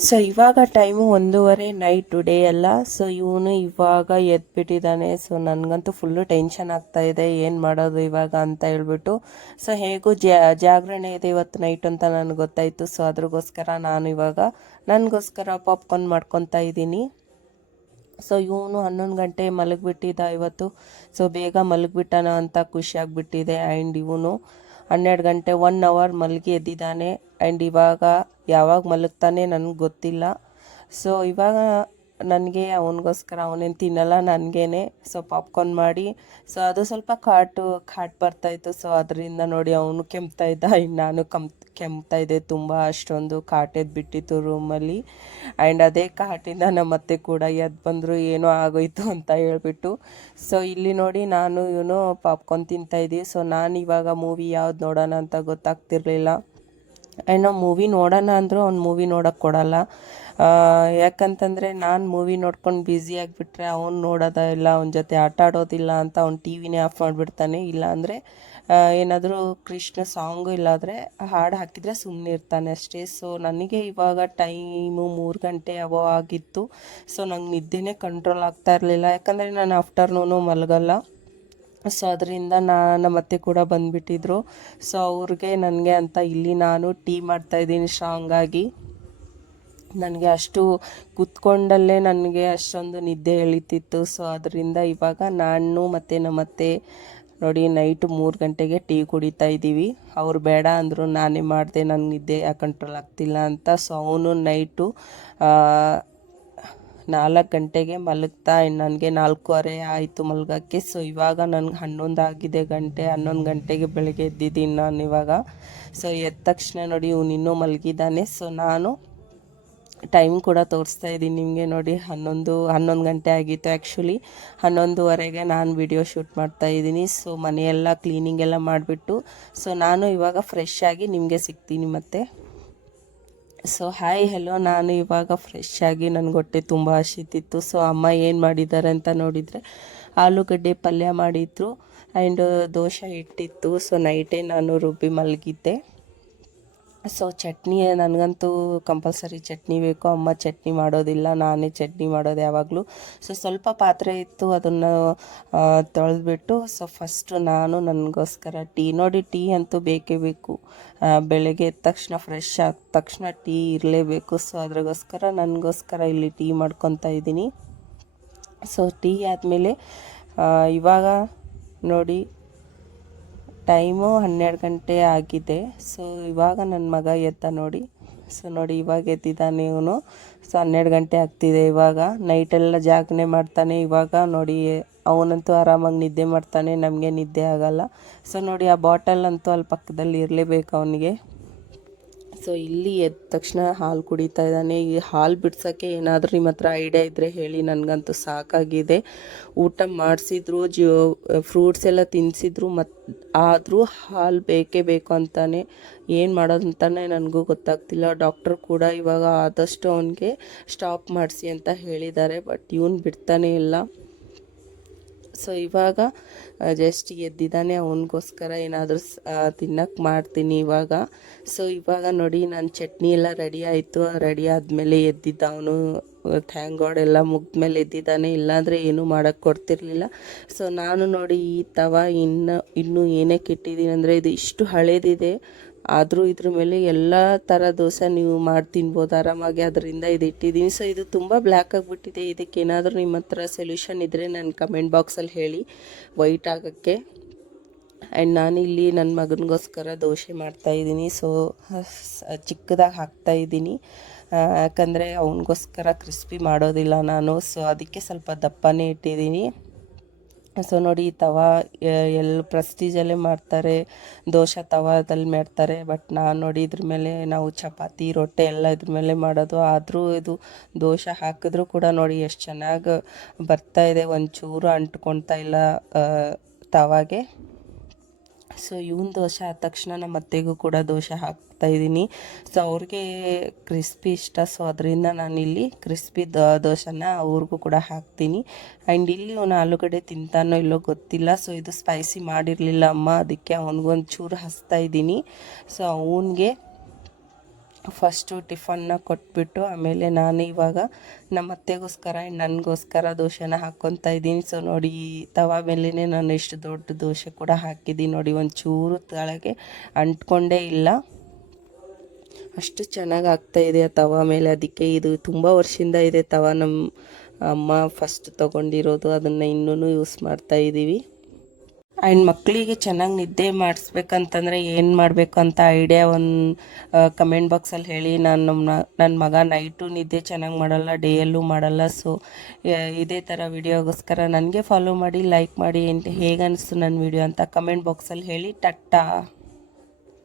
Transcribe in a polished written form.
So ಇವಾಗ time 1:30 night today ಎಲ್ಲ. So ಇವನು ಇವಾಗ ಎದ್ಬಿಟ್ಟಿದ್ದಾನೆ. ಸೊ ನನಗಂತೂ ಫುಲ್ಲು ಟೆನ್ಷನ್ ಆಗ್ತಾ ಇದೆ, ಏನು ಮಾಡೋದು ಇವಾಗ ಅಂತ ಹೇಳ್ಬಿಟ್ಟು. ಸೊ ಹೇಗೂ ಜಾಗರಣೆ ಇದೆ ಇವತ್ತು ನೈಟ್ ಅಂತ ನನಗೆ ಗೊತ್ತಾಯಿತು. ಸೊ ಅದ್ರಗೋಸ್ಕರ ನಾನು ಇವಾಗ ನನಗೋಸ್ಕರ ಪಾಪ್ಕಾರ್ನ್ ಮಾಡ್ಕೊತಾ ಇದ್ದೀನಿ. ಸೊ ಇವನು 11 ಗಂಟೆ ಮಲಗಿಬಿಟ್ಟಿದ್ದ ಇವತ್ತು. ಸೊ ಬೇಗ ಮಲಗಿಬಿಟ್ಟಾನ ಅಂತ ಖುಷಿ ಆಗಿಬಿಟ್ಟಿದೆ. ಆ್ಯಂಡ್ ಇವನು 12 ಗಂಟೆ 1 ಅವರ್ ಮಲಗಿ ಎದ್ದಿದ್ದಾನೆ. ಆ್ಯಂಡ್ ಇವಾಗ ಯಾವಾಗ ಮಲಗ್ತಾನೆ ನನಗೆ ಗೊತ್ತಿಲ್ಲ. ಸೊ ಇವಾಗ ನನಗೆ ಅವನಿಗೋಸ್ಕರ ಅವನೇನು ತಿನ್ನಲ್ಲ, ನನಗೇನೆ ಸೊ ಪಾಪ್ಕಾರ್ನ್ ಮಾಡಿ. ಸೊ ಅದು ಸ್ವಲ್ಪ ಖಾಟ್ ಬರ್ತಾಯಿತ್ತು. ಸೊ ಅದರಿಂದ ನೋಡಿ ಅವನು ಕೆಮ್ತಾ ಇದ್ದ, ಇನ್ನು ನಾನು ಕೆಮ್ತಾ ಇದ್ದೆ ತುಂಬ. ಅಷ್ಟೊಂದು ಕಾಟೆದ್ದು ಬಿಟ್ಟಿತ್ತು ರೂಮಲ್ಲಿ. ಆ್ಯಂಡ್ ಅದೇ ಕಾಟಿಂದ ನಮ್ಮ ಅತ್ತೆ ಕೂಡ ಎದ್ದು ಬಂದರು, ಏನೋ ಆಗೋಯ್ತು ಅಂತ ಹೇಳ್ಬಿಟ್ಟು. ಸೊ ಇಲ್ಲಿ ನೋಡಿ ನಾನು ಇವನು ಪಾಪ್ಕಾರ್ನ್ ತಿಂತಾಯಿದ್ದೀವಿ. ಸೊ ನಾನು ಇವಾಗ ಮೂವಿ ಯಾವ್ದು ನೋಡೋಣ ಅಂತ ಗೊತ್ತಾಗ್ತಿರ್ಲಿಲ್ಲ. ಆ್ಯಂಡ್ ನಾವು ಮೂವಿ ನೋಡೋಣ ಅಂದರೂ ಅವ್ನು ಮೂವಿ ನೋಡೋಕ್ಕೆ ಕೊಡಲ್ಲ. ಯಾಕಂತಂದರೆ ನಾನು ಮೂವಿ ನೋಡ್ಕೊಂಡು ಬ್ಯುಸಿ ಆಗಿಬಿಟ್ರೆ ಅವ್ನು ನೋಡೋದಿಲ್ಲ, ಅವನ ಜೊತೆ ಆಟ ಆಡೋದಿಲ್ಲ ಅಂತ ಅವ್ನು ಟಿ ವಿನೇ ಆಫ್ ಮಾಡಿಬಿಡ್ತಾನೆ. ಇಲ್ಲಾಂದರೆ ಏನಾದರೂ ಕೃಷ್ಣ ಸಾಂಗು ಇಲ್ಲಾಂದರೆ ಹಾಡು ಹಾಕಿದರೆ ಸುಮ್ಮನೆ ಇರ್ತಾನೆ ಅಷ್ಟೇ. ಸೊ ನನಗೆ ಇವಾಗ ಟೈಮು 3 ಗಂಟೆ ಆಗಿತ್ತು. ಸೊ ನಂಗೆ ನಿದ್ದೆನೇ ಕಂಟ್ರೋಲ್ ಆಗ್ತಾ ಇರಲಿಲ್ಲ, ಯಾಕಂದರೆ ನಾನು ಆಫ್ಟರ್ನೂನು ಮಲಗಲ್ಲ. ಸೊ ಅದರಿಂದ ನಮ್ಮ ಅತ್ತೆ ಕೂಡ ಬಂದುಬಿಟ್ಟಿದ್ರು. ಸೊ ಅವ್ರಿಗೆ ನನಗೆ ಅಂತ ಇಲ್ಲಿ ನಾನು ಟೀ ಮಾಡ್ತಾಯಿದ್ದೀನಿ ಸ್ಟ್ರಾಂಗಾಗಿ. ನನಗೆ ಅಷ್ಟು ಕೂತ್ಕೊಂಡಲ್ಲೇ ನನಗೆ ಅಷ್ಟೊಂದು ನಿದ್ದೆ ಎಳೀತಿತ್ತು. ಸೊ ಅದರಿಂದ ಇವಾಗ ನಾನು ಮತ್ತು ನಮ್ಮ ಅತ್ತೆ ನೋಡಿ ನೈಟು 3 ಗಂಟೆಗೆ ಟೀ ಕುಡಿತಾ ಇದ್ದೀವಿ. ಅವ್ರು ಬೇಡ ಅಂದರು, ನಾನೇ ಮಾಡಿದೆ, ನನಗೆ ನಿದ್ದೆ ಕಂಟ್ರೋಲ್ ಆಗ್ತಿಲ್ಲ ಅಂತ. ಸೊ ಅವನು ನೈಟು 4 ಗಂಟೆಗೆ ಮಲಗ್ತಾ, ನನಗೆ 4:15 ಆಯಿತು ಮಲಗೋಕ್ಕೆ. ಸೊ ಇವಾಗ ನನಗೆ 11 ಆಗಿದೆ ಗಂಟೆ. 11 ಗಂಟೆಗೆ ಬೆಳಗ್ಗೆ ಎದ್ದಿದ್ದೀನಿ ನಾನು ಇವಾಗ. ಸೊ ಎದ್ದ ತಕ್ಷಣ ನೋಡಿ ಇವನು ಇನ್ನೂ ಮಲಗಿದ್ದಾನೆ. ಸೊ ನಾನು ಟೈಮ್ ಕೂಡ ತೋರಿಸ್ತಾ ಇದ್ದೀನಿ ನಿಮಗೆ ನೋಡಿ. 11 ಗಂಟೆ ಆಗಿತ್ತು. ಆ್ಯಕ್ಚುಲಿ 11:15ಗೆ ನಾನು ವಿಡಿಯೋ ಶೂಟ್ ಮಾಡ್ತಾ ಇದ್ದೀನಿ. ಸೊ ಮನೆಯೆಲ್ಲ ಕ್ಲೀನಿಂಗ್ ಎಲ್ಲ ಮಾಡಿಬಿಟ್ಟು ಸೊ ನಾನು ಇವಾಗ ಫ್ರೆಶ್ ಆಗಿ ನಿಮಗೆ ಸಿಗ್ತೀನಿ ಮತ್ತೆ. ಸೊ ಹಾಯ್ ಹೆಲೋ, ನಾನು ಇವಾಗ ಫ್ರೆಶ್ ಆಗಿ ನನಗೆ ಹೊಟ್ಟೆ ತುಂಬ ಹಸಿತಿತ್ತು. ಸೊ ಅಮ್ಮ ಏನು ಮಾಡಿದ್ದಾರೆ ಅಂತ ನೋಡಿದರೆ ಆಲೂಗಡ್ಡೆ ಪಲ್ಯ ಮಾಡಿದ್ರು ಆ್ಯಂಡ್ ದೋಸೆ ಇಟ್ಟಿತ್ತು. ಸೊ ನೈಟೇ ನಾನು ರುಬ್ಬಿ ಮಲಗಿದ್ದೆ. ಸೊ ಚಟ್ನಿ ನನಗಂತೂ ಕಂಪಲ್ಸರಿ ಚಟ್ನಿ ಬೇಕು. ಅಮ್ಮ ಚಟ್ನಿ ಮಾಡೋದಿಲ್ಲ, ನಾನೇ ಚಟ್ನಿ ಮಾಡೋದು ಯಾವಾಗಲೂ. ಸೊ ಸ್ವಲ್ಪ ಪಾತ್ರೆ ಇತ್ತು, ಅದನ್ನು ತೊಳೆದ್ಬಿಟ್ಟು ಸೊ ಫಸ್ಟು ನಾನು ನನಗೋಸ್ಕರ ಟೀ ನೋಡಿ, ಟೀ ಅಂತೂ ಬೇಕೇ ಬೇಕು. ಬೆಳಗ್ಗೆ ಎದ್ದ ತಕ್ಷಣ ಫ್ರೆಶ್ ಆದ ತಕ್ಷಣ ಟೀ ಇರಲೇಬೇಕು. ಸೊ ಅದ್ರಗೋಸ್ಕರ ನನಗೋಸ್ಕರ ಇಲ್ಲಿ ಟೀ ಮಾಡ್ಕೊತಾ ಇದ್ದೀನಿ. ಸೊ ಟೀ ಆದಮೇಲೆ ಇವಾಗ ನೋಡಿ ಟೈಮು 12 ಗಂಟೆ ಆಗಿದೆ. ಸೊ ಇವಾಗ ನನ್ನ ಮಗ ಎದ್ದ ನೋಡಿ. ಸೊ ನೋಡಿ ಇವಾಗ ಎದ್ದಿದ್ದಾನೆ ಇವನು. ಸೊ 12 ಗಂಟೆ ಆಗ್ತಿದೆ ಇವಾಗ. ನೈಟೆಲ್ಲ ಜಾಗರಣೆ ಮಾಡ್ತಾನೆ. ಇವಾಗ ನೋಡಿ ಅವನಂತೂ ಆರಾಮಾಗಿ ನಿದ್ದೆ ಮಾಡ್ತಾನೆ, ನಮಗೆ ನಿದ್ದೆ ಆಗಲ್ಲ. ಸೊ ನೋಡಿ ಆ ಬಾಟಲ್ ಅಂತೂ ಅಲ್ಲಿ ಪಕ್ಕದಲ್ಲಿ ಇರಲೇಬೇಕು ಅವನಿಗೆ. ಸೊ ಇಲ್ಲಿ ಎದ್ದ ತಕ್ಷಣ ಹಾಲು ಕುಡಿತಾ ಇದ್ದಾನೆ. ಈ ಹಾಲು ಬಿಡ್ಸೋಕ್ಕೆ ಏನಾದರೂ ನಿಮ್ಮ ಹತ್ರ ಐಡಿಯಾ ಇದ್ದರೆ ಹೇಳಿ, ನನಗಂತೂ ಸಾಕಾಗಿದೆ. ಊಟ ಮಾಡಿಸಿದ್ರು, ಫ್ರೂಟ್ಸ್ ಎಲ್ಲ ತಿನ್ನಿಸಿದ್ರು, ಆದರೂ ಹಾಲು ಬೇಕೇ ಬೇಕು ಅಂತಾನೆ. ಏನು ಮಾಡೋದು ಅಂತಲೇ ನನಗೂ ಗೊತ್ತಾಗ್ತಿಲ್ಲ. ಡಾಕ್ಟರ್ ಕೂಡ ಇವಾಗ ಆದಷ್ಟು ಅವನಿಗೆ ಸ್ಟಾಪ್ ಮಾಡಿಸಿ ಅಂತ ಹೇಳಿದ್ದಾರೆ, ಬಟ್ ಇವನು ಬಿಡ್ತಾನೆ ಇಲ್ಲ. ಸೊ ಇವಾಗ ಜಸ್ಟ್ ಎದ್ದಿದ್ದಾನೆ, ಅವನಿಗೋಸ್ಕರ ಏನಾದರೂ ತಿನ್ನಕ್ಕೆ ಮಾಡ್ತೀನಿ ಇವಾಗ. ಸೊ ಇವಾಗ ನೋಡಿ ನನ್ನ ಚಟ್ನಿ ಎಲ್ಲ ರೆಡಿ ಆಯಿತು. ರೆಡಿ ಆದಮೇಲೆ ಎದ್ದಿದ್ದ ಅವನು. ಥ್ಯಾಂಕ್ ಗಾಡ್ ಎಲ್ಲ ಮುಗಿದ್ಮೇಲೆ ಎದ್ದಿದ್ದಾನೆ, ಇಲ್ಲಾಂದರೆ ಏನೂ ಮಾಡೋಕ್ಕೆ ಕೊಡ್ತಿರ್ಲಿಲ್ಲ. ಸೊ ನಾನು ನೋಡಿ ಈ ತವ ಇನ್ನೂ ಏನಕ್ಕೆ ಇಟ್ಟಿದ್ದೀನಿ ಅಂದರೆ, ಇದು ಇಷ್ಟು ಹಳೇದಿದೆ, ಆದರೂ ಇದ್ರ ಮೇಲೆ ಎಲ್ಲ ಥರ ದೋಸೆ ನೀವು ಮಾಡಿ ತಿನ್ಬೋದು ಆರಾಮಾಗಿ. ಅದರಿಂದ ಇದು ಇಟ್ಟಿದ್ದೀನಿ. ಸೊ ಇದು ತುಂಬ ಬ್ಲ್ಯಾಕ್ ಆಗಿಬಿಟ್ಟಿದೆ. ಇದಕ್ಕೇನಾದರೂ ನಿಮ್ಮ ಹತ್ರ ಸೊಲ್ಯೂಷನ್ ಇದ್ದರೆ ನನ್ನ ಕಮೆಂಟ್ ಬಾಕ್ಸಲ್ಲಿ ಹೇಳಿ ವೈಟ್ ಆಗೋಕ್ಕೆ. ಆ್ಯಂಡ್ ನಾನಿಲ್ಲಿ ನನ್ನ ಮಗನಿಗೋಸ್ಕರ ದೋಸೆ ಮಾಡ್ತಾಯಿದ್ದೀನಿ. ಸೊ ಚಿಕ್ಕದಾಗಿ ಹಾಕ್ತಾಯಿದ್ದೀನಿ, ಯಾಕಂದರೆ ಅವನಿಗೋಸ್ಕರ ಕ್ರಿಸ್ಪಿ ಮಾಡೋದಿಲ್ಲ ನಾನು. ಸೊ ಅದಕ್ಕೆ ಸ್ವಲ್ಪ ದಪ್ಪನೇ ಇಟ್ಟಿದ್ದೀನಿ. ಸೊ ನೋಡಿ ಈ ತವ ಪ್ರೆಸ್ಟೀಜಲ್ಲೇ ಮಾಡ್ತಾರೆ, ದೋಸೆ ತವಾದಲ್ಲಿ ಮಾಡ್ತಾರೆ. ಬಟ್ ನಾನು ನೋಡಿ ಇದ್ರ ಮೇಲೆ ನಾವು ಚಪಾತಿ ರೊಟ್ಟೆ ಎಲ್ಲ ಇದ್ರ ಮೇಲೆ ಮಾಡೋದು. ಆದರೂ ಇದು ದೋಸೆ ಹಾಕಿದ್ರೂ ಕೂಡ ನೋಡಿ ಎಷ್ಟು ಚೆನ್ನಾಗಿ ಬರ್ತಾಯಿದೆ, ಒಂಚೂರು ಅಂಟ್ಕೊಳ್ತಾ ಇಲ್ಲ ತವಾಗೆ. ಸೊ ಇವನು ದೋಸೆ ಆದ ತಕ್ಷಣ ನಮ್ಮ ಅತ್ತೆಗೂ ಕೂಡ ದೋಸೆ ಹಾಕ್ತಾಯಿದ್ದೀನಿ. ಸೊ ಅವ್ರಿಗೆ ಕ್ರಿಸ್ಪಿ ಇಷ್ಟ. ಸೊ ಅದರಿಂದ ನಾನಿಲ್ಲಿ ಕ್ರಿಸ್ಪಿ ದೋಸೆನ ಅವ್ರಿಗೂ ಕೂಡ ಹಾಕ್ತೀನಿ. ಆ್ಯಂಡ್ ಇಲ್ಲಿ ಅವನು ಆಲೂಗಡ್ಡೆ ತಿಂತಾನೋ ಇಲ್ಲೋ ಗೊತ್ತಿಲ್ಲ. ಸೊ ಇದು ಸ್ಪೈಸಿ ಮಾಡಿರಲಿಲ್ಲ ಅಮ್ಮ, ಅದಕ್ಕೆ ಅವನಿಗೊಂಚೂರು ಹಚ್ತಾಯಿದ್ದೀನಿ. ಸೊ ಅವನಿಗೆ ಫಸ್ಟು ಟಿಫನ್ನ ಕೊಟ್ಬಿಟ್ಟು ಆಮೇಲೆ ನಾನು ಇವಾಗ ನಮ್ಮ ಅತ್ತೆಗೋಸ್ಕರ ನನಗೋಸ್ಕರ ದೋಸೆನ ಹಾಕ್ಕೊತಾ ಇದ್ದೀನಿ. ಸೊ ನೋಡಿ, ಈ ತವಾ ಮೇಲೇ ನಾನು ಎಷ್ಟು ದೊಡ್ಡ ದೋಸೆ ಕೂಡ ಹಾಕಿದ್ದೀನಿ ನೋಡಿ, ಒಂಚೂರು ತಳಗೆ ಅಂಟ್ಕೊಂಡೇ ಇಲ್ಲ, ಅಷ್ಟು ಚೆನ್ನಾಗಿ ಆಗ್ತಾಯಿದೆ ಆ ತವಾ ಮೇಲೆ. ಅದಕ್ಕೆ ಇದು ತುಂಬ ವರ್ಷದಿಂದ ಇದೆ ತವಾ, ನಮ್ಮ ಅಮ್ಮ ಫಸ್ಟ್ ತೊಗೊಂಡಿರೋದು, ಅದನ್ನು ಇನ್ನೂ ಯೂಸ್ ಮಾಡ್ತಾಯಿದ್ದೀವಿ. ಆ್ಯಂಡ್ ಮಕ್ಕಳಿಗೆ ಚೆನ್ನಾಗಿ ನಿದ್ದೆ ಮಾಡಿಸ್ಬೇಕಂತಂದರೆ ಏನು ಮಾಡಬೇಕು ಅಂತ ಐಡಿಯಾ ಒಂದು ಕಮೆಂಟ್ ಬಾಕ್ಸಲ್ಲಿ ಹೇಳಿ. ನನ್ನ ಮಗ ನೈಟು ನಿದ್ದೆ ಚೆನ್ನಾಗಿ ಮಾಡಲ್ಲ, ಡೇಯಲ್ಲೂ ಮಾಡಲ್ಲ. ಸೊ ಇದೇ ಥರ ವಿಡಿಯೋಗೋಸ್ಕರ ನನಗೆ ಫಾಲೋ ಮಾಡಿ, ಲೈಕ್ ಮಾಡಿ, ಹೇಗೆ ಅನಿಸ್ತು ನನ್ನ ವಿಡಿಯೋ ಅಂತ ಕಮೆಂಟ್ ಬಾಕ್ಸಲ್ಲಿ ಹೇಳಿ. ಟಟ್ಟಾ.